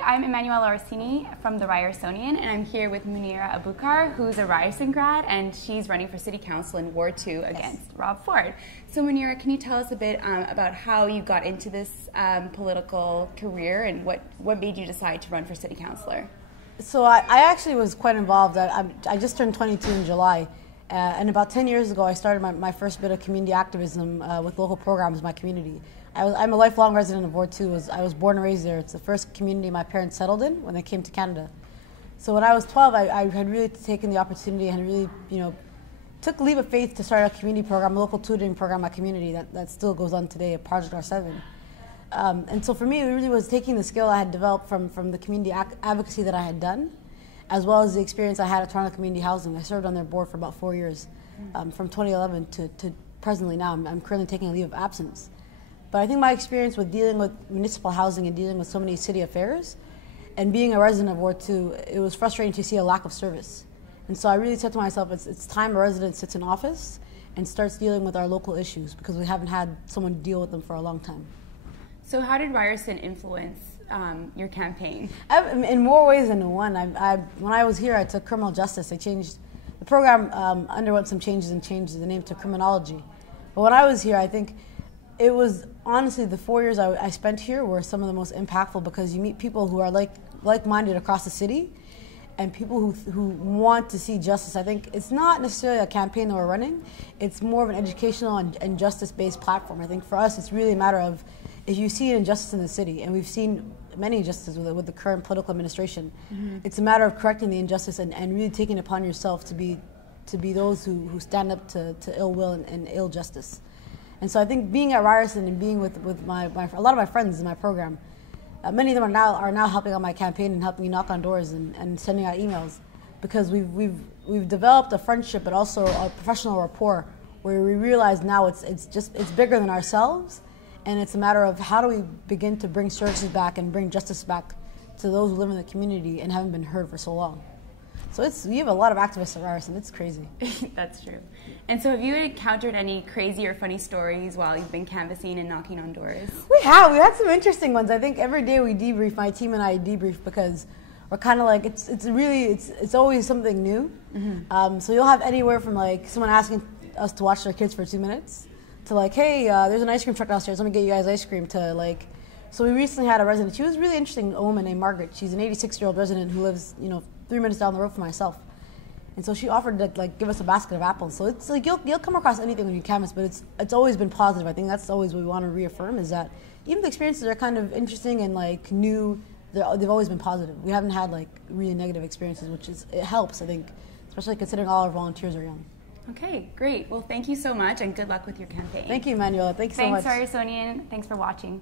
Hi, I'm Emmanuelle Orsini from the Ryersonian, and I'm here with Munira Abukar, who's a Ryerson grad, and she's running for City Council in Ward 2 against Rob Ford. So Munira, can you tell us a bit about how you got into this political career and what made you decide to run for City Councillor? So I actually was quite involved. I just turned 22 in July, and about 10 years ago I started my first bit of community activism with local programs in my community. I'm a lifelong resident of Ward 2. I was born and raised there. It's the first community my parents settled in when they came to Canada. So when I was 12, I had really taken the opportunity and really, took a leap of faith to start a community program, a local tutoring program in my community that still goes on today, a Project R7. And so for me, it really was taking the skill I had developed from the community advocacy that I had done, as well as the experience I had at Toronto Community Housing. I served on their board for about 4 years, from 2011 to presently now. I'm currently taking a leave of absence. But I think my experience with dealing with municipal housing and dealing with so many city affairs and being a resident of Ward 2, it was frustrating to see a lack of service. And so I really said to myself, it's time a resident sits in office and starts dealing with our local issues because we haven't had someone deal with them for a long time. So how did Ryerson influence your campaign? In more ways than one. When I was here, I took criminal justice. The program underwent some changes and changed the name to criminology. But when I was here, I think it was honestly the 4 years I spent here were some of the most impactful because you meet people who are like-minded across the city and people who want to see justice. I think it's not necessarily a campaign that we're running. It's more of an educational and justice-based platform. I think for us, it's really a matter of if you see an injustice in the city, and we've seen many injustices with the current political administration, it's a matter of correcting the injustice and really taking it upon yourself to be those who stand up to ill will and ill justice. And so I think being at Ryerson and being with a lot of my friends in my program, many of them are now helping on my campaign and helping me knock on doors and sending out emails, because we've developed a friendship but also a professional rapport where we realize now it's bigger than ourselves, and it's a matter of how do we begin to bring services back and bring justice back to those who live in the community and haven't been heard for so long. So we have a lot of activists at Ryerson. It's crazy. That's true. And so have you encountered any crazy or funny stories while you've been canvassing and knocking on doors? We have. We had some interesting ones. I think every day we debrief, my team and I debrief, because we're kind of like, it's always something new. So you'll have anywhere from like someone asking us to watch their kids for 2 minutes to like, hey, there's an ice cream truck downstairs. Let me get you guys ice cream, to like, so we recently had a resident. She was a really interesting, a woman named Margaret. She's an 86-year-old resident who lives, 3 minutes down the road from myself. And so she offered to like give us a basket of apples. So it's like you'll come across anything when you canvass, but it's always been positive. I think that's always what we want to reaffirm, is that even the experiences are kind of interesting and like new, they've always been positive. We haven't had like really negative experiences, it helps, I think, especially considering all our volunteers are young. Okay, great. Well, thank you so much and good luck with your campaign. Thank you, Emmanuelle. Thank you so much. Thanks, Ryersonian. Thanks for watching.